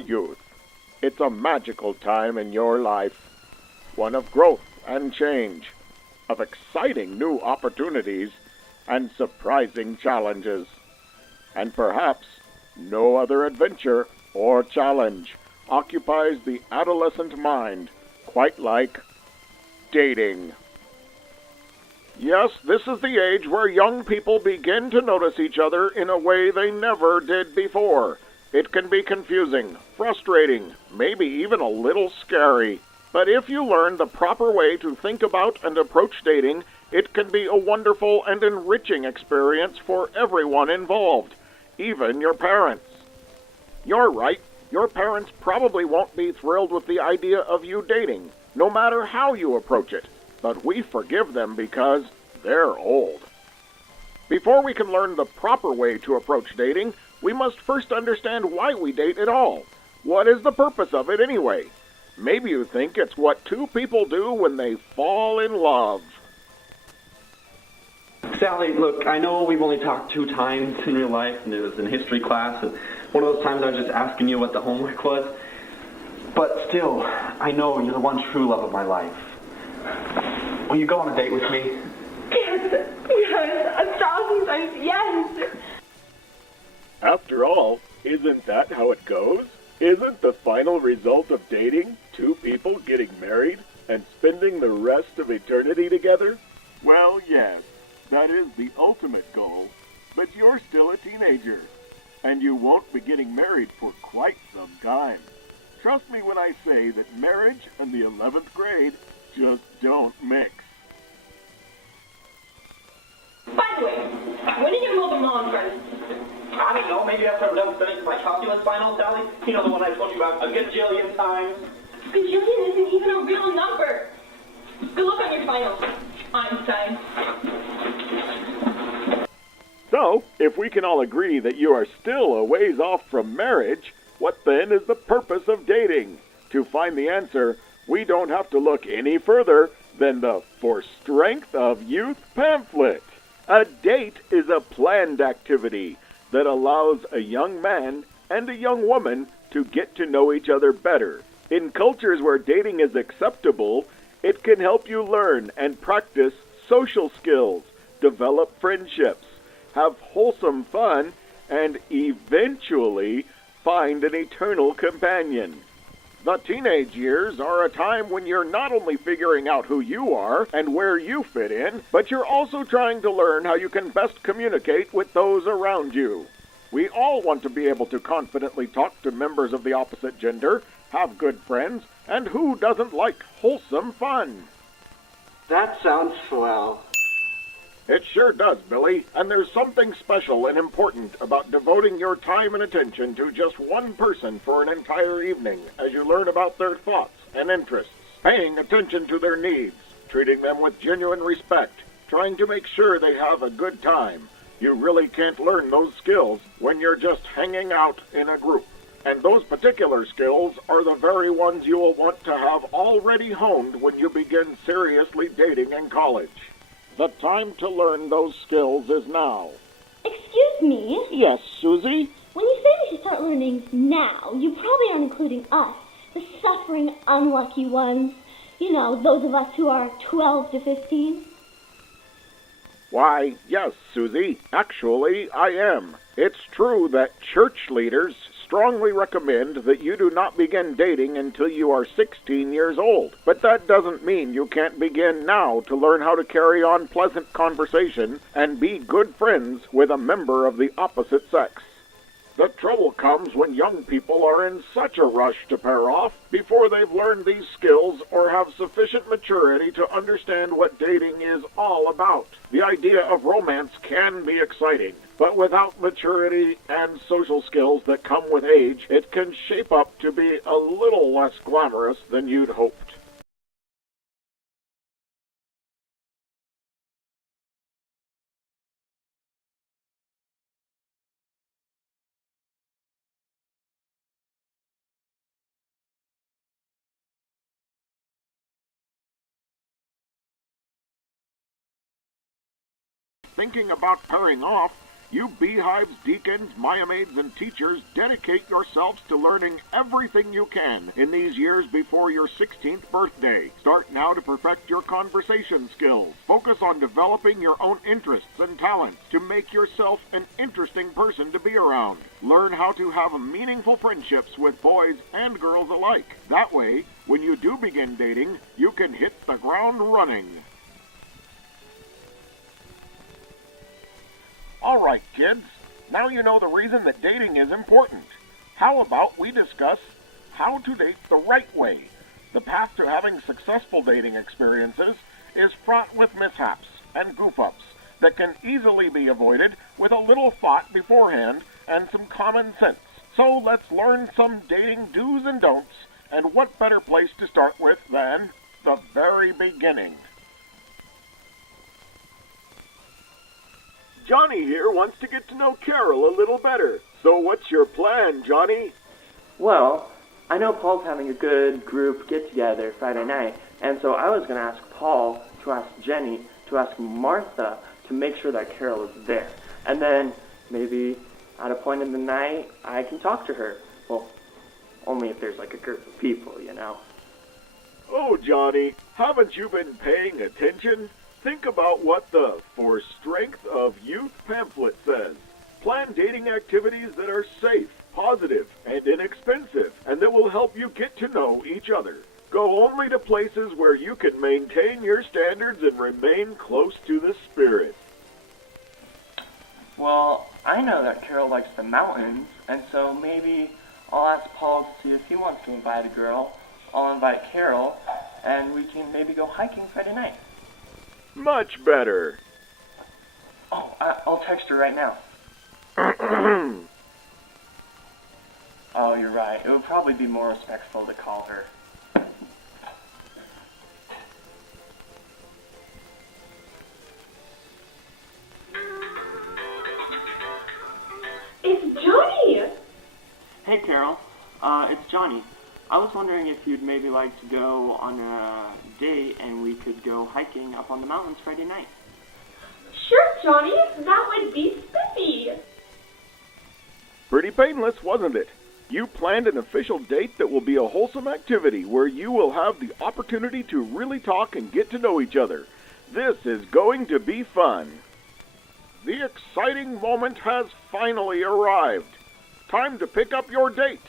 youth. It's a magical time in your life, one of growth and change, of exciting new opportunities and surprising challenges. And perhaps no other adventure or challenge occupies the adolescent mind quite like dating. Yes, this is the age where young people begin to notice each other in a way they never did before. It can be confusing, frustrating, maybe even a little scary. But if you learn the proper way to think about and approach dating, it can be a wonderful and enriching experience for everyone involved, even your parents. You're right, your parents probably won't be thrilled with the idea of you dating, no matter how you approach it. But we forgive them because they're old. Before we can learn the proper way to approach dating, we must first understand why we date at all. What is the purpose of it anyway? Maybe you think it's what two people do when they fall in love. Sally, look, I know we've only talked 2 times in real life, and it was in history class, and one of those times I was just asking you what the homework was. But still, I know you're the one true love of my life. Will you go on a date with me? Yes, 1,000 times yes. After all, isn't that how it goes? Isn't the final result of dating 2 people getting married and spending the rest of eternity together? Well, yes, that is the ultimate goal, but you're still a teenager, and you won't be getting married for quite some time. Trust me when I say that marriage and the 11th grade just don't mix. By the way, when are you going to mow the lawn, friend? I don't know, maybe after I'm done studying for my calculus final, Sally? You know, the one I told you about a gajillion times. Gajillion isn't even a real number. Good luck on your finals, Einstein. So, if we can all agree that you are still a ways off from marriage, what then is the purpose of dating? To find the answer, we don't have to look any further than the For Strength of Youth pamphlet. A date is a planned activity that allows a young man and a young woman to get to know each other better. In cultures where dating is acceptable, it can help you learn and practice social skills, develop friendships, have wholesome fun, and eventually find an eternal companion. The teenage years are a time when you're not only figuring out who you are and where you fit in, but you're also trying to learn how you can best communicate with those around you. We all want to be able to confidently talk to members of the opposite gender, have good friends, and who doesn't like wholesome fun? That sounds swell. It sure does, Billy, and there's something special and important about devoting your time and attention to just one person for an entire evening as you learn about their thoughts and interests, paying attention to their needs, treating them with genuine respect, trying to make sure they have a good time. You really can't learn those skills when you're just hanging out in a group. And those particular skills are the very ones you will want to have already honed when you begin seriously dating in college. The time to learn those skills is now. Excuse me? Yes, Susie? When you say we should start learning now, you probably aren't including us, the suffering, unlucky ones. You know, those of us who are 12 to 15. Why, yes, Susie. Actually, I am. It's true that church leaders strongly recommend that you do not begin dating until you are 16 years old. But that doesn't mean you can't begin now to learn how to carry on pleasant conversation and be good friends with a member of the opposite sex. The trouble comes when young people are in such a rush to pair off before they've learned these skills or have sufficient maturity to understand what dating is all about. The idea of romance can be exciting, but without maturity and social skills that come with age, it can shape up to be a little less glamorous than you'd hoped. Thinking about pairing off, You Beehive's deacons, Mayamaids, and teachers dedicate yourselves to learning everything you can in these years before your 16th birthday. Start now to perfect your conversation skills. Focus on developing your own interests and talents to make yourself an interesting person to be around. Learn how to have meaningful friendships with boys and girls alike. That way, when you do begin dating, you can hit the ground running. All right, kids. Now you know the reason that dating is important. How about we discuss how to date the right way? The path to having successful dating experiences is fraught with mishaps and goof-ups that can easily be avoided with a little thought beforehand and some common sense. So let's learn some dating do's and don'ts, and what better place to start with than the very beginning. Johnny here wants to get to know Carol a little better. So what's your plan, Johnny? Well, I know Paul's having a good group get-together Friday night, and so I was going to ask Paul to ask Jenny to ask Martha to make sure that Carol is there. And then maybe at a point in the night, I can talk to her. Well, only if there's like a group of people, you know. Oh, Johnny, haven't you been paying attention? Think about what the For Strength of Youth pamphlet says. Plan dating activities that are safe, positive, and inexpensive, and that will help you get to know each other. Go only to places where you can maintain your standards and remain close to the spirit. Well, I know that Carol likes the mountains, and so maybe I'll ask Paul to see if he wants to invite a girl. I'll invite Carol, and we can maybe go hiking Friday night. Much better. Oh, I'll text her right now. Oh, you're right. It would probably be more respectful to call her. It's Johnny! Hey, Carol. It's Johnny. I was wondering if you'd maybe like to go on a date and we could go hiking up on the mountains Friday night. Sure, Johnny. That would be spiffy. Pretty painless, wasn't it? You planned an official date that will be a wholesome activity where you will have the opportunity to really talk and get to know each other. This is going to be fun. The exciting moment has finally arrived. Time to pick up your date.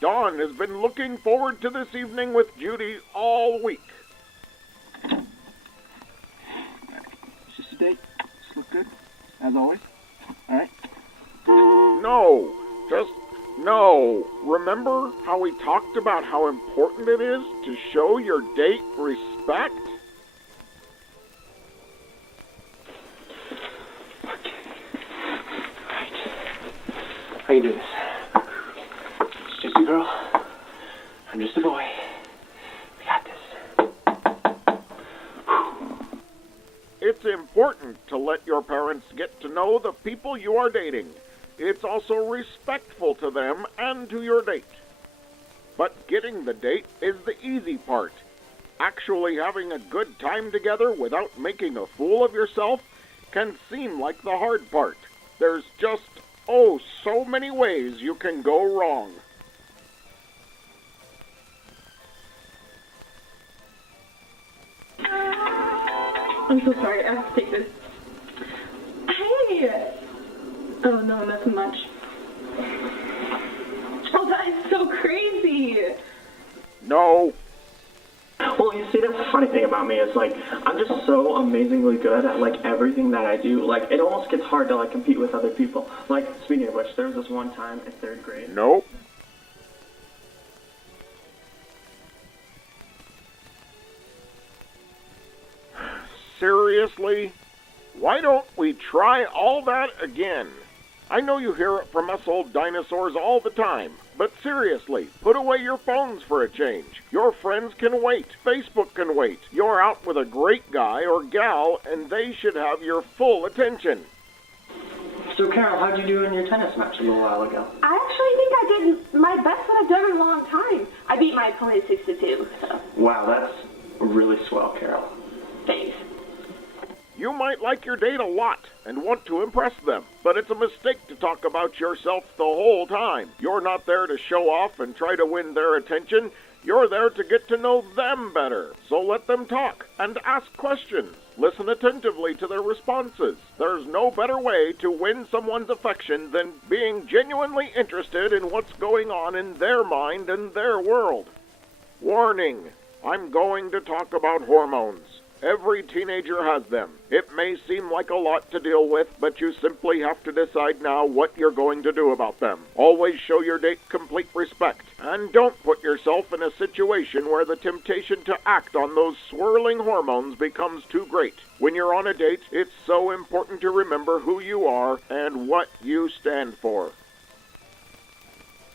Dawn has been looking forward to this evening with Judy all week. Is this a date? Does look good? As always? Alright. No, just no. Remember how we talked about how important it is to show your date respect? Okay. Alright. How can do this? It's just a girl. I'm just a boy. We got this. It's important to let your parents get to know the people you are dating. It's also respectful to them and to your date. But getting the date is the easy part. Actually having a good time together without making a fool of yourself can seem like the hard part. There's just, so many ways you can go wrong. I'm so sorry. I have to take this. Hey! Oh, no, nothing much. Oh, that is so crazy! No. Well, you see, that's the funny thing about me is, like, I'm just so amazingly good at, like, everything that I do. Like, it almost gets hard to, like, compete with other people. Like, speaking of which, there was this one time in 3rd grade. Nope. Seriously? Why don't we try all that again? I know you hear it from us old dinosaurs all the time, but seriously, put away your phones for a change. Your friends can wait. Facebook can wait. You're out with a great guy or gal, and they should have your full attention. So, Carol, how'd you do in your tennis match a little while ago? I actually think I did my best that I've done in a long time. I beat my opponent 6-2, so Wow, that's really swell, Carol. thanks. You might like your date a lot and want to impress them, but it's a mistake to talk about yourself the whole time. You're not there to show off and try to win their attention. You're there to get to know them better. So let them talk and ask questions. Listen attentively to their responses. There's no better way to win someone's affection than being genuinely interested in what's going on in their mind and their world. Warning, I'm going to talk about hormones. Every teenager has them. It may seem like a lot to deal with, but you simply have to decide now what you're going to do about them. Always show your date complete respect, and don't put yourself in a situation where the temptation to act on those swirling hormones becomes too great. When you're on a date, it's so important to remember who you are and what you stand for.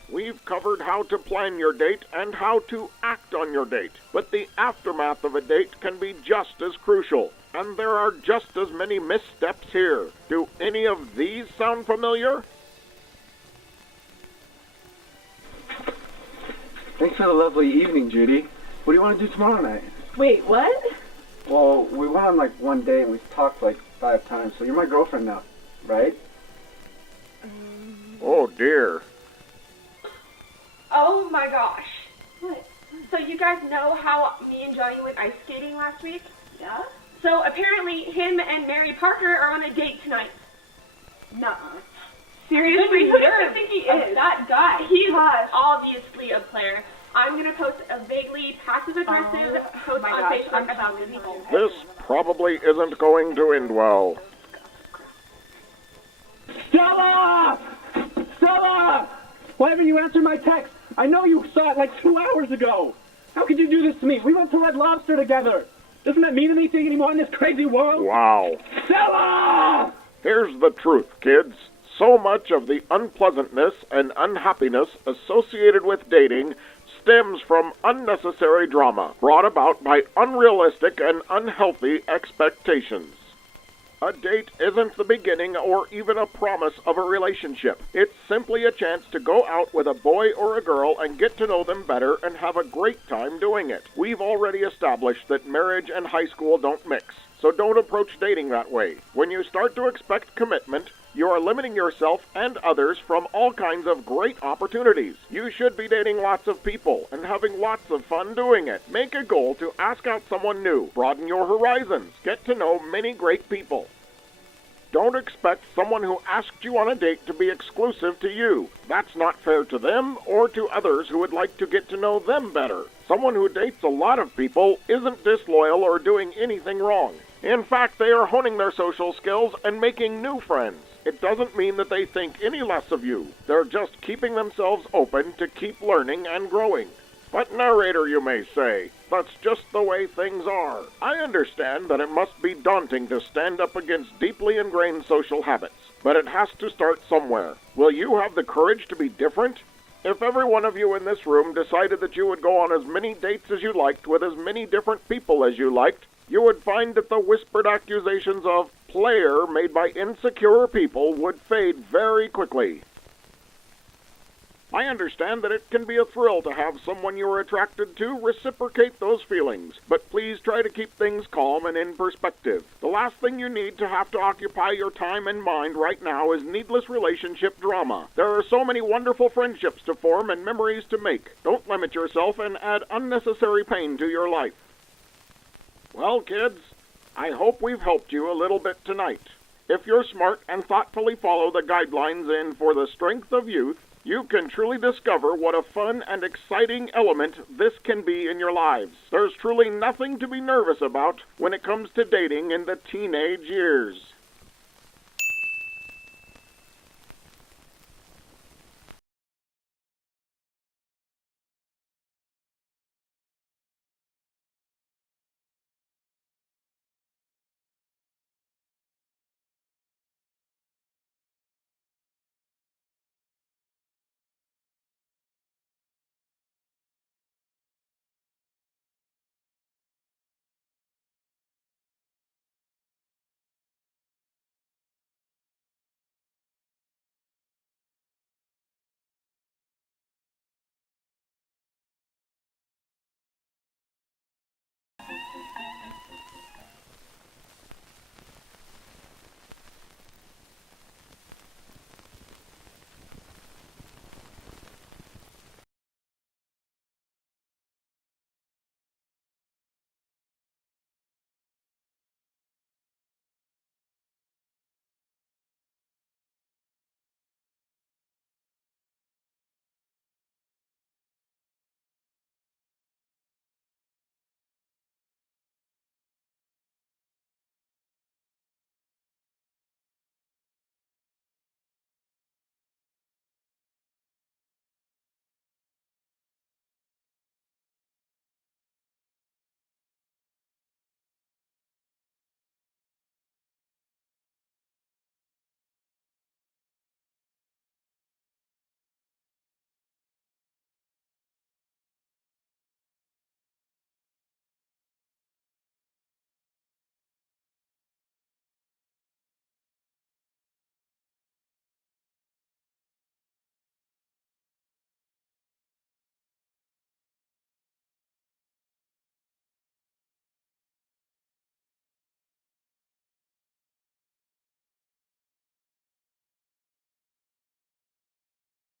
We've covered how to plan your date and how to act on your date, but the aftermath of a date can be just as crucial, and there are just as many missteps here. Do any of these sound familiar? Thanks for the lovely evening, Judy. What do you want to do tomorrow night? Wait, what? Well, we went on one date and we've talked 5 times, so you're my girlfriend now, right? Oh dear. Oh my gosh. What? So you guys know how me and Johnny went ice skating last week? Yeah? So apparently him and Mary Parker are on a date tonight. Nuh-uh. Seriously? Who does he think he Of is? that guy. He's Gosh. obviously a player. I'm going to post a vaguely passive-aggressive post my on gosh, Facebook I'm about totally this. home. This probably isn't going to end well. Stella! Stella! Why haven't you answered my text? I know you saw it 2 hours ago. How could you do this to me? We went to Red Lobster together. Doesn't that mean anything anymore in this crazy world? Wow. Stella! Here's the truth, kids. So much of the unpleasantness and unhappiness associated with dating stems from unnecessary drama brought about by unrealistic and unhealthy expectations. A date isn't the beginning or even a promise of a relationship. It's simply a chance to go out with a boy or a girl and get to know them better and have a great time doing it. We've already established that marriage and high school don't mix, so don't approach dating that way. When you start to expect commitment, you are limiting yourself and others from all kinds of great opportunities. You should be dating lots of people and having lots of fun doing it. Make a goal to ask out someone new. Broaden your horizons. Get to know many great people. Don't expect someone who asked you on a date to be exclusive to you. That's not fair to them or to others who would like to get to know them better. Someone who dates a lot of people isn't disloyal or doing anything wrong. In fact, they are honing their social skills and making new friends. It doesn't mean that they think any less of you. They're just keeping themselves open to keep learning and growing. But narrator, you may say, that's just the way things are. I understand that it must be daunting to stand up against deeply ingrained social habits, but it has to start somewhere. Will you have the courage to be different? If every one of you in this room decided that you would go on as many dates as you liked with as many different people as you liked, you would find that the whispered accusations of player made by insecure people would fade very quickly. I understand that it can be a thrill to have someone you are attracted to reciprocate those feelings, but please try to keep things calm and in perspective. The last thing you need to have to occupy your time and mind right now is needless relationship drama. There are so many wonderful friendships to form and memories to make. Don't limit yourself and add unnecessary pain to your life. Well, kids, I hope we've helped you a little bit tonight. If you're smart and thoughtfully follow the guidelines in For the Strength of Youth, you can truly discover what a fun and exciting element this can be in your lives. There's truly nothing to be nervous about when it comes to dating in the teenage years.